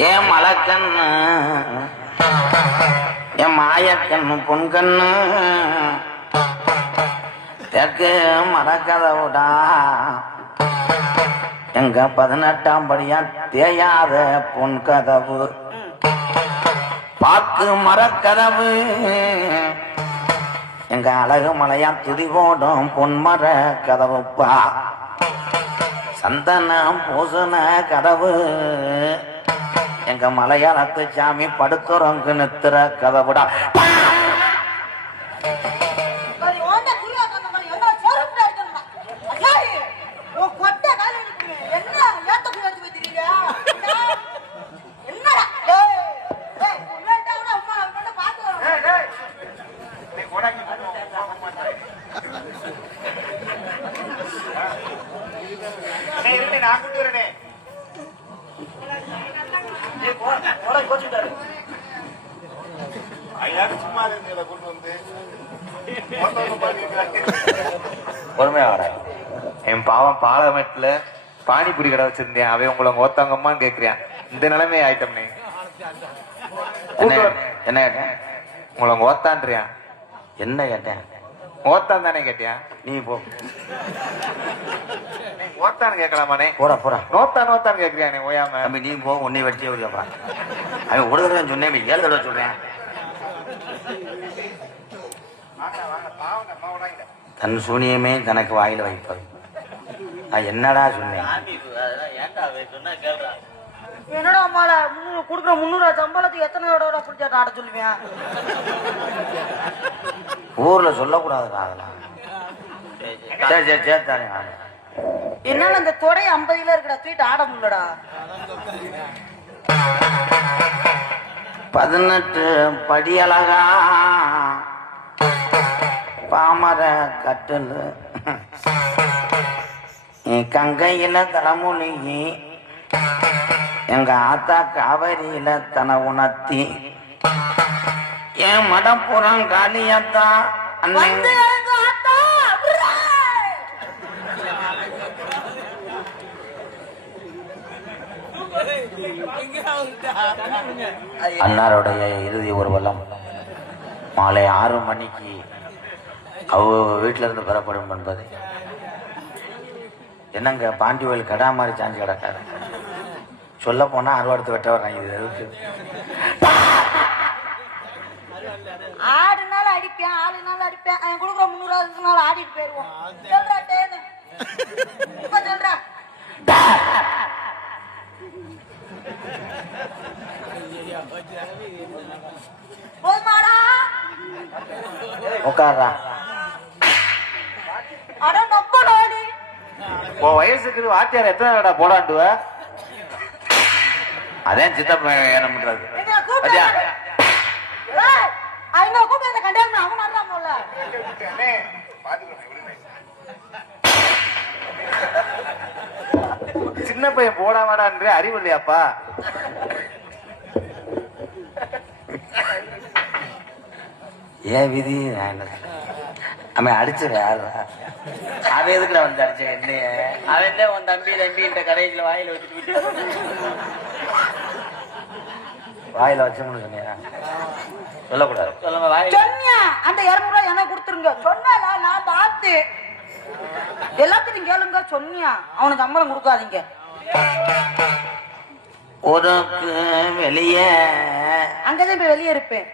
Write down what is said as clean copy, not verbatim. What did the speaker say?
ஏன் மலக்கண்ணு என் மாயக்கண்ணு பொன்கண்ணு தெற்கு மரக்கதவுடா எங்க 18ஆம் படியா தேயாத பொன் கதவு பாக்கு மரக்கதவு எங்க அழகு மலையா துதி போடும் பொன்மர கதவுப்பா சந்தனம் பூசண கதவு எங்க மலையாளத்து சாமி படுத்துறவங்க நித்துற கதவுடா. பொறுமையா வர என் பாவம் பாலமேட்டுல பானிபுரி கடை வச்சிருந்தேன். அவன் உங்களை ஓத்தாங்கம்மான்னு கேக்குறேன். இந்த நிலைமை ஆயிட்டம். என்ன கேட்டேன்? உங்களை ஓத்தான்றியா? என்ன கேட்டேன்? ஓத்தான் தானே கேட்டியா? நீ போ. ஓத்தான்னு கேட்கலாமானே? போற போற நோத்தா நோத்தான்னு கேட்கிறியானே ஓயாம. தம்பி நீ போ, உன்னை வச்சு அவன் ஒரு தடவை சொன்னேன், 7 தடவை சொல்றேன். தன் சூனியமே தனக்கு வாயில வைப்பது. நான் என்னடா சொன்னேன்? என்னடா அம்மால கொடுக்குற 300 சம்பளத்துக்கு எத்தனை தடவை புடிச்சா ஆட சொல்லுவேன்? ஊர்ல சொல்லக்கூடாதுடா அதெல்லாம். சரி சரி சரி தானே. என்னால அந்த தொடை 50 கிலோ இருக்குடா, தூக்கிட்டு ஆட முடியலடா. 18 படி அழகா பாமர கட்டுல கங்கையில தலைமுழுகி எங்க ஆத்தா காவிரியில தன உணர்த்தி என் மடப்புறம் காளியாத்தா அண்ணன் அன்னாருடைய இறுதி ஊர்வலம் மாலை 6 மணிக்கு வீட்டில இருந்து பெறப்படும் என்பது. என்னங்க பாண்டி கோயில் கடா மாதிரி சாஞ்சி கிடக்காரு. சொல்ல போனா அறுவாடுத்து வெட்ட வர்றாங்க. இது எதுக்கு? ஆடுனால அடிப்பேன், ஆளுனால அடிப்பேன். கொடுக்குற 300 ஆடிட்டு போயிருவோம். சொல்றா உட்கார்றா. வயசுக்கு வாத்தியார் எத்தனை போடாண்டுவ? அதே சித்தப்ப என்ன பண்றது? சின்ன பையன் போடா வாடான்ற அறிவு இல்லையாப்பா? ஏன் விதி அவன் அடிச்சு வேற அவன் எதுக்குல வந்து அடிச்ச என்னைய? அவன் உன் தம்பி தம்பின்ற கடைசியில வாயில வச்சுட்டு வாயில வச்சோம்னு சொன்னியா? சொல்லக்கூடாது. சொல்லுங்க. வாயில சொன்னியா? அந்த 200 எனக்கு கொடுத்துருங்க சொன்னால நான் பார்த்து எல்லாத்தையும் கேளுங்க. சொன்னியா? அவனுக்கு சம்பளம் கொடுக்காதீங்க. உனக்கு வெளியே அங்கதான் போய் வெளியே இருப்பேன்.